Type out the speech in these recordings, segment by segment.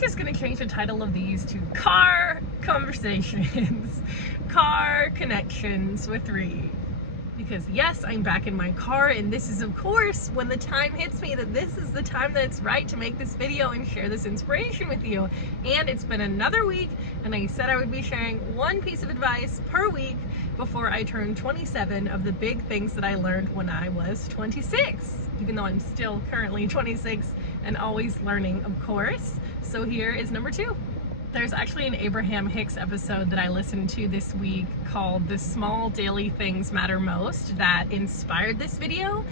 just gonna change the title of these to Car Conversations, Car Connections with Reed. Because yes, I'm back in my car, and this is of course when the time hits me that this is the time that it's right to make this video and share this inspiration with you. And it's been another week, and I said I would be sharing one piece of advice per week before I turn 27 of the big things that I learned when I was 26, even though I'm still currently 26 and always learning, of course. So here is number 2. There's actually an Abraham Hicks episode that I listened to this week called "The Small Daily Things Matter Most" that inspired this video.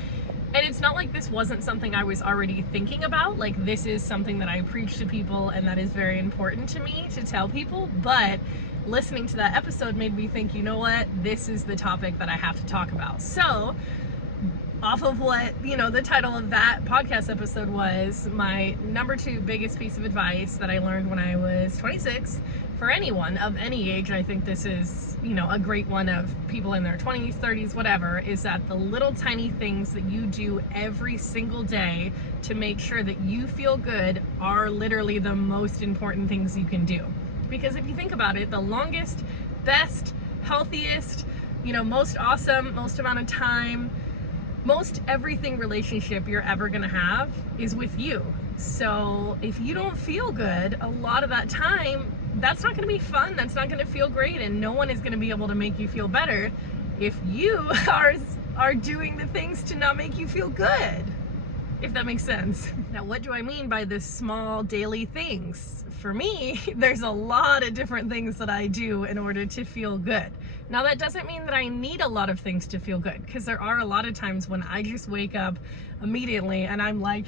And it's not like this wasn't something I was already thinking about. Like, this is something that I preach to people and that is very important to me to tell people. But listening to that episode made me think, you know what? This is the topic that I have to talk about. So off of what, the title of that podcast episode was, my number 2 biggest piece of advice that I learned when I was 26, for anyone of any age, I think this is, a great one of people in their 20s, 30s, whatever, is that the little tiny things that you do every single day to make sure that you feel good are literally the most important things you can do. Because if you think about it, the longest, best, healthiest, most awesome, most amount of time, most everything relationship you're ever gonna have is with you. So if you don't feel good a lot of that time, that's not gonna be fun, that's not gonna feel great, and no one is gonna be able to make you feel better if you are doing the things to not make you feel good, if that makes sense. Now, what do I mean by the small daily things? For me, there's a lot of different things that I do in order to feel good. Now, that doesn't mean that I need a lot of things to feel good, because there are a lot of times when I just wake up immediately and I'm like,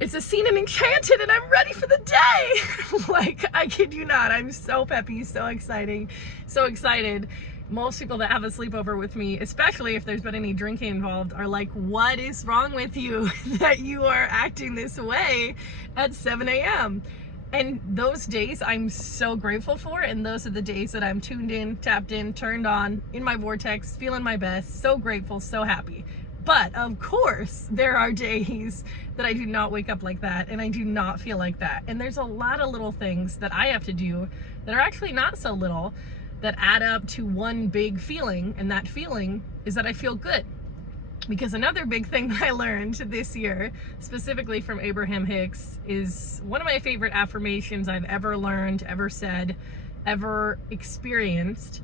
it's a scene in Enchanted and I'm ready for the day. Like, I kid you not, I'm so peppy, so exciting, so excited. Most people that have a sleepover with me, especially if there's been any drinking involved, are like, what is wrong with you that you are acting this way at 7 a.m.? And those days I'm so grateful for, and those are the days that I'm tuned in, tapped in, turned on, in my vortex, feeling my best, so grateful, so happy. But of course, there are days that I do not wake up like that, and I do not feel like that. And there's a lot of little things that I have to do that are actually not so little, that add up to one big feeling, and that feeling is that I feel good. Because another big thing that I learned this year, specifically from Abraham Hicks, is one of my favorite affirmations I've ever learned, ever said, ever experienced,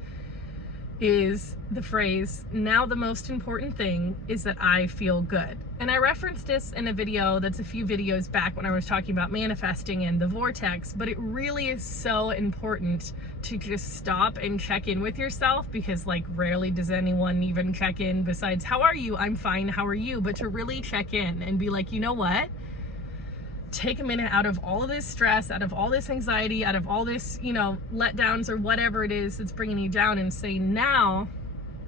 is the phrase, "Now the most important thing is that I feel good." And I referenced this in a video that's a few videos back when I was talking about manifesting and the vortex, but it really is so important to just stop and check in with yourself, because like rarely does anyone even check in besides, how are you? I'm fine, how are you? But to really check in and be like, you know what? Take a minute out of all of this stress, out of all this anxiety, out of all this, letdowns or whatever it is that's bringing you down, and say, now,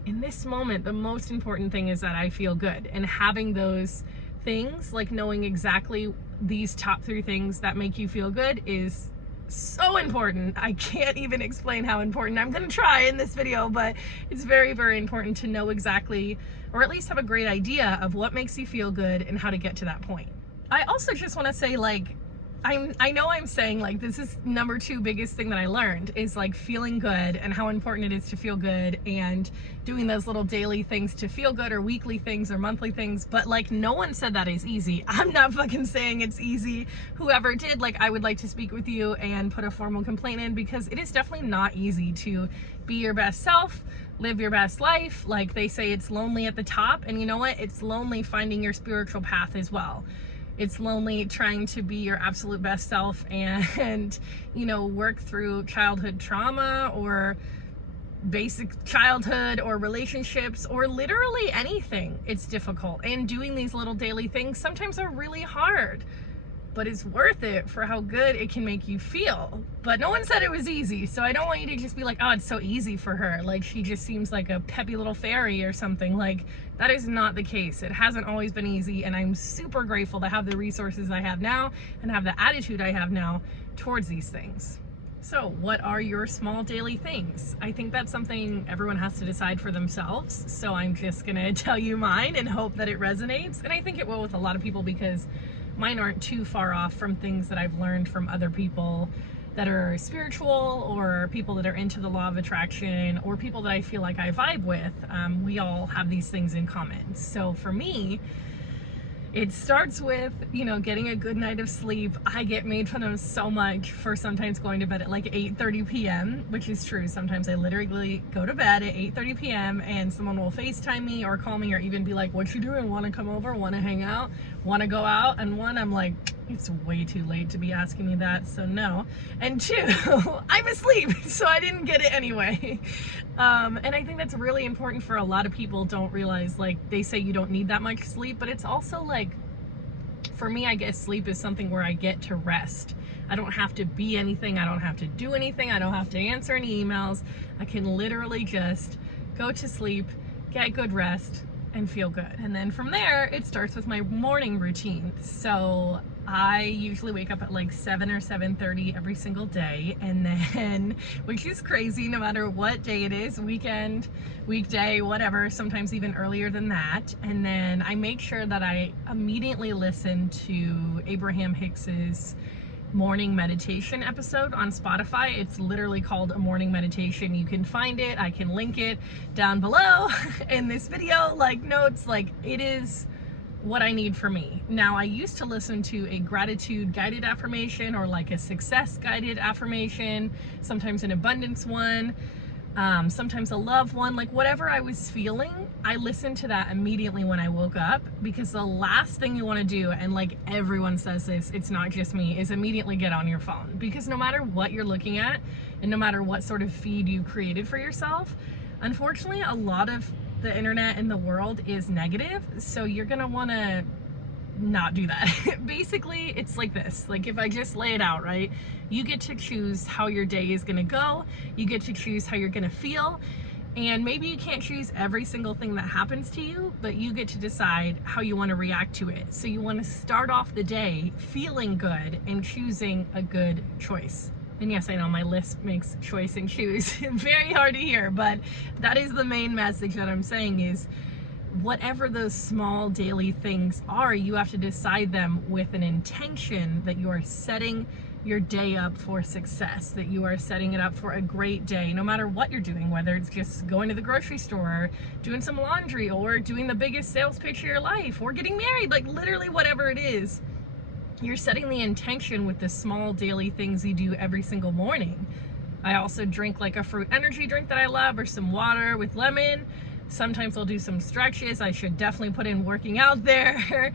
in this moment, the most important thing is that I feel good. And having those things, like knowing exactly these top 3 things that make you feel good, is so important. I can't even explain how important. I'm gonna try in this video, but it's very, very important to know exactly, or at least have a great idea of what makes you feel good and how to get to that point. I also just want to say, like, I know I'm saying, like, this is number 2 biggest thing that I learned, is like feeling good and how important it is to feel good, and doing those little daily things to feel good, or weekly things or monthly things. But like, no one said that is easy. I'm not fucking saying it's easy. Whoever did, like, I would like to speak with you and put a formal complaint in, because it is definitely not easy to be your best self, live your best life. Like they say, it's lonely at the top, and you know what? It's lonely finding your spiritual path as well. It's lonely trying to be your absolute best self and work through childhood trauma, or basic childhood, or relationships, or literally anything. It's difficult, and doing these little daily things sometimes are really hard, but it's worth it for how good it can make you feel. But no one said it was easy, so I don't want you to just be like, oh, it's so easy for her, like she just seems like a peppy little fairy or something. Like, that is not the case. It hasn't always been easy, and I'm super grateful to have the resources I have now and have the attitude I have now towards these things. So what are your small daily things? I think that's something everyone has to decide for themselves, so I'm just gonna tell you mine and hope that it resonates. And I think it will with a lot of people, because mine aren't too far off from things that I've learned from other people that are spiritual, or people that are into the law of attraction, or people that I feel like I vibe with. We all have these things in common. So for me, it starts with, you know, getting a good night of sleep. I get made fun of so much for sometimes going to bed at like 8:30 p.m., which is true. Sometimes I literally go to bed at 8:30 p.m. and someone will FaceTime me or call me or even be like, what you doing? Want to come over? Want to hang out? Want to go out? And one, I'm like, it's way too late to be asking me that, so no. And two, I'm asleep, so I didn't get it anyway. And I think that's really important for a lot of people. Don't realize, like, they say you don't need that much sleep, but it's also like, for me, I guess sleep is something where I get to rest. I don't have to be anything. I don't have to do anything. I don't have to answer any emails. I can literally just go to sleep, get good rest, and feel good. And then from there, it starts with my morning routine. So I usually wake up at like 7 or 7:30 every single day, and then, which is crazy no matter what day it is, weekend, weekday, whatever, sometimes even earlier than that. And then I make sure that I immediately listen to Abraham Hicks's morning meditation episode on Spotify. It's literally called A Morning Meditation. You can find it. I can link it down below in this video, like notes. Like, it is what I need for me. Now, I used to listen to a gratitude guided affirmation or like a success guided affirmation, sometimes an abundance one, sometimes a love one, like whatever I was feeling, I listened to that immediately when I woke up, because the last thing you want to do, and like everyone says this, it's not just me, is immediately get on your phone. Because no matter what you're looking at, and no matter what sort of feed you created for yourself, unfortunately, a lot of the internet in the world is negative, so you're gonna want to not do that. Basically, it's like this. Like, if I just lay it out, right? You get to choose how your day is gonna go. You get to choose how you're gonna feel. And maybe you can't choose every single thing that happens to you, but you get to decide how you want to react to it. So you want to start off the day feeling good and choosing a good choice. And yes, I know my list makes choice and choose very hard to hear, but that is the main message that I'm saying, is whatever those small daily things are, you have to decide them with an intention that you are setting your day up for success, that you are setting it up for a great day, no matter what you're doing, whether it's just going to the grocery store, doing some laundry, or doing the biggest sales pitch of your life, or getting married, like literally whatever it is. You're setting the intention with the small daily things you do every single morning. I also drink like a fruit energy drink that I love, or some water with lemon. Sometimes I'll do some stretches. I should definitely put in working out there.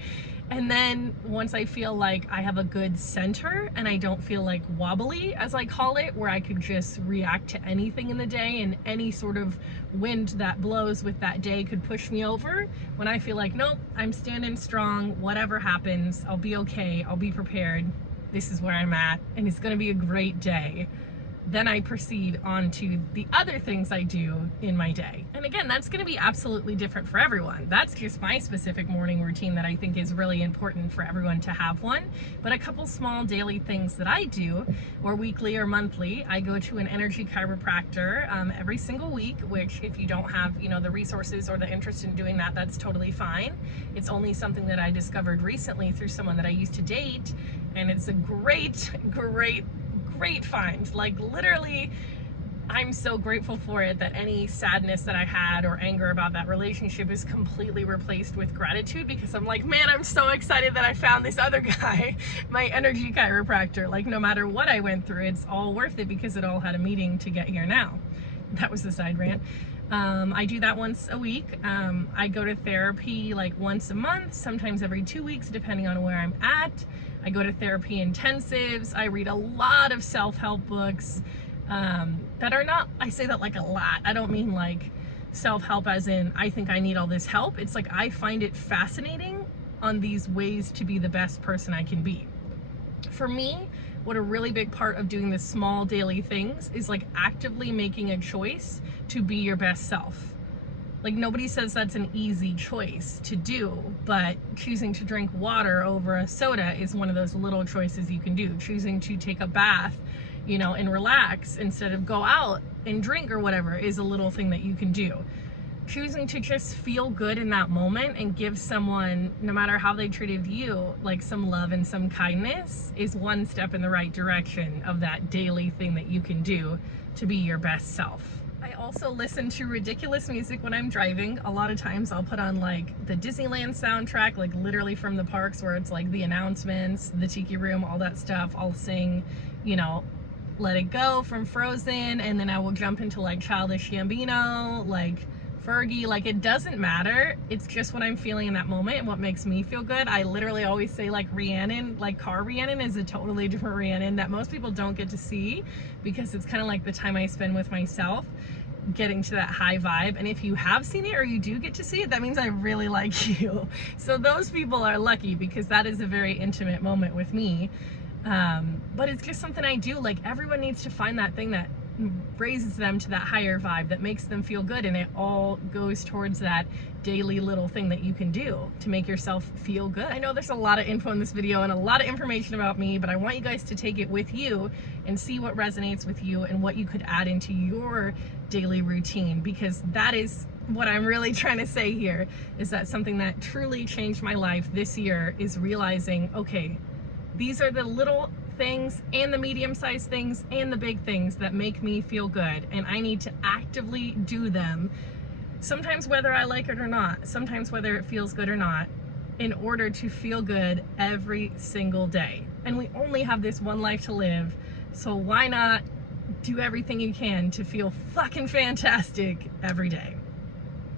And then once I feel like I have a good center and I don't feel like wobbly, as I call it, where I could just react to anything in the day, and any sort of wind that blows with that day could push me over, when I feel like, nope, I'm standing strong, whatever happens, I'll be okay, I'll be prepared, this is where I'm at, and it's gonna be a great day, then I proceed on to the other things I do in my day. And again, that's gonna be absolutely different for everyone. That's just my specific morning routine that I think is really important for everyone to have one. But a couple small daily things that I do, or weekly or monthly, I go to an energy chiropractor every single week, which if you don't have, you know, the resources or the interest in doing that, that's totally fine. It's only something that I discovered recently through someone that I used to date, and it's a great find. Like, literally, I'm so grateful for it, that any sadness that I had or anger about that relationship is completely replaced with gratitude, because I'm like, man, I'm so excited that I found this other guy, my energy chiropractor. Like, no matter what I went through, it's all worth it, because it all had a meaning to get here now. That was the side rant. I do that once a week. I go to therapy like once a month, sometimes every 2 weeks, depending on where I'm at. I go to therapy intensives. I read a lot of self-help books that are not, I say that like a lot, I don't mean like self-help as in I think I need all this help. It's like I find it fascinating on these ways to be the best person I can be. For me, what a really big part of doing the small daily things is like actively making a choice to be your best self. Like, nobody says that's an easy choice to do, but choosing to drink water over a soda is one of those little choices you can do. Choosing to take a bath, you know, and relax instead of go out and drink or whatever is a little thing that you can do. choosing to just feel good in that moment and give someone, no matter how they treated you, like some love and some kindness is one step in the right direction of that daily thing that you can do to be your best self. I also listen to ridiculous music when I'm driving. A lot of times I'll put on like the Disneyland soundtrack, like literally from the parks, where it's like the announcements, the Tiki Room, all that stuff. I'll sing, you know, Let It Go from Frozen, and then I will jump into like Childish Gambino, like Fergie. Like, it doesn't matter. It's just what I'm feeling in that moment and what makes me feel good. I literally always say like Rhiannon, like car Rhiannon is a totally different Rhiannon that most people don't get to see, because it's kind of like the time I spend with myself getting to that high vibe. And if you have seen it or you do get to see it, that means I really like you. So those people are lucky, because that is a very intimate moment with me. But it's just something I do. Like, everyone needs to find that thing that raises them to that higher vibe, that makes them feel good, and it all goes towards that daily little thing that you can do to make yourself feel good. I know there's a lot of info in this video and a lot of information about me, but I want you guys to take it with you and see what resonates with you and what you could add into your daily routine, because that is what I'm really trying to say here, is that something that truly changed my life this year is realizing, okay, these are the little things and the medium-sized things and the big things that make me feel good, and I need to actively do them, sometimes whether I like it or not, sometimes whether it feels good or not, in order to feel good every single day. And we only have this one life to live, so why not do everything you can to feel fucking fantastic every day?